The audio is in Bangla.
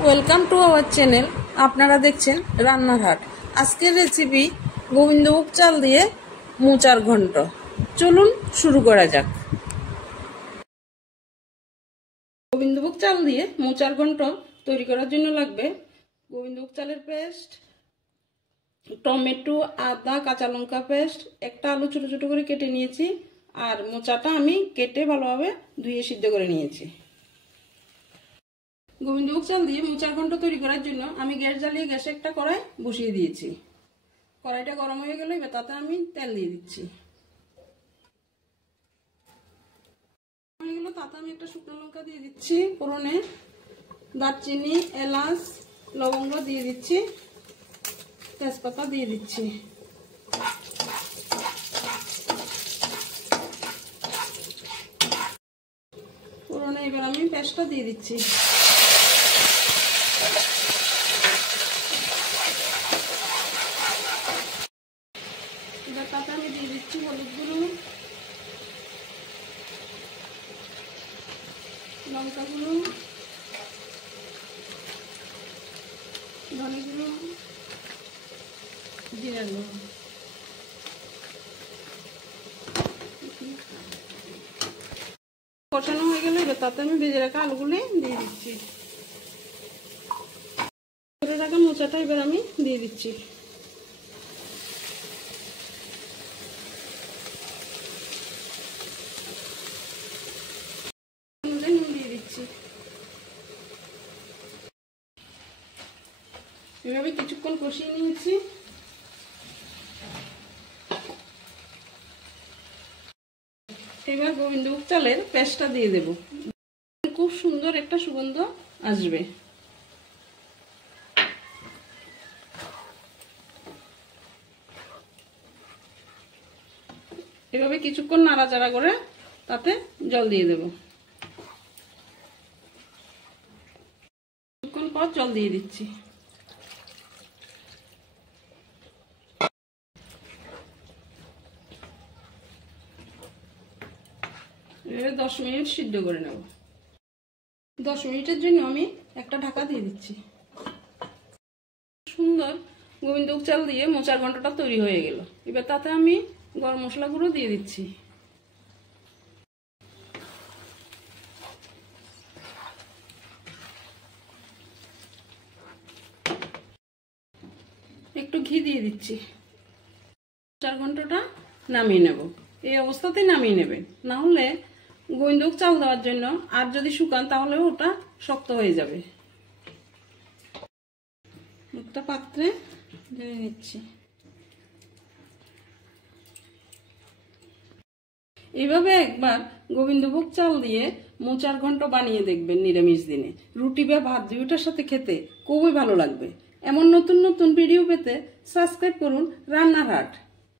Welcome to our channel. আপনারা দেখছেন রান্নার হাট। আজকের রেসিপি গোবিন্দভোগ চাল দিয়ে মোচার ঘন্ট। চলুন শুরু করা যাক। গোবিন্দভোগ চাল দিয়ে মোচার ঘন্ট তৈরি করার জন্য লাগবে গোবিন্দভোগ চালের পেস্ট, টমেটো, আদা, কাঁচা লঙ্কা পেস্ট, একটা আলু ছোট ছোট করে কেটে নিয়েছি, আর মোচাটা আমি কেটে ভালোভাবে ধুয়ে সিদ্ধ করে নিয়েছি। গোবিন্দভোগ চাল দিয়ে মোচার ঘন্ট তৈরি করার জন্য আমি গ্যাস জ্বালিয়ে গ্যাসে একটা কড়াই বসিয়ে দিয়েছি। কড়াইটা গরম হয়ে গেলে এবার তাতে আমি তেল দিয়ে দিচ্ছি। হয়ে গেল তাতে আমি একটা শুকনো লঙ্কা দিয়ে দিচ্ছি ফোড়নে, দারচিনি, এলাচ, লবঙ্গ দিয়ে দিচ্ছি, তেজপাতা দিয়ে দিচ্ছি। ফোড়নে এবার আমি পেস্টটা দিয়ে দিচ্ছি। এবার তাতে আমি দিয়ে দিচ্ছি হলুদ গুঁড়ো, লঙ্কা গুঁড়ো, ধনে গুঁড়ো, জিরা গুঁড়ো। কষানো হয়ে গেলে এবার তাতে আমি ভেজে রাখা আলুগুলো দিয়ে দিচ্ছি। ভেজে রাখা মোচাটা এবার আমি দিয়ে দিচ্ছি। নুন দিয়ে দিচ্ছি। এভাবে কিছুক্ষণ কষিয়ে নিয়েছি। এবার গোবিন্দভোগ চালের পেস্টটা দিয়ে দেব। খুব সুন্দর একটা সুগন্ধ আসবে। এভাবে কিছুক্ষণ নাড়াচাড়া করে তাতে জল দিয়ে দেব। কিছুক্ষণ পর জল দিয়ে দিচ্ছি। এভাবে 10 মিনিট সিদ্ধ করে নেব। 10 মিনিটের জন্য আমি একটা ঢাকা দিয়ে দিচ্ছি। সুন্দর গোবিন্দভোগ চাল দিয়ে মোচার ঘন্টটা তৈরি হয়ে গেল। এবার তাতে আমি গরম মশলা গুঁড়ো দিয়ে দিচ্ছি। একটু ঘি দিয়ে দিচ্ছি। মোচার ঘন্টটা নামিয়ে নেব। এই অবস্থাতেই নামিয়ে নেবেন, না হলে গোবিন্দভোগ চাল দেওয়ার জন্য আর যদি শুকান তাহলে ওটা শক্ত হয়ে যাবে। একটা পাত্রে ঢেলে নিচ্ছি। এইভাবে একবার গোবিন্দভোগ চাল দিয়ে মোচার ঘন্ট বানিয়ে দেখবেন নিরামিষ দিনে। রুটি বা ভাত দুইটার সাথে খেতে খুবই ভালো লাগবে। এমন নতুন নতুন ভিডিও পেতে সাবস্ক্রাইব করুন রান্নার হাট।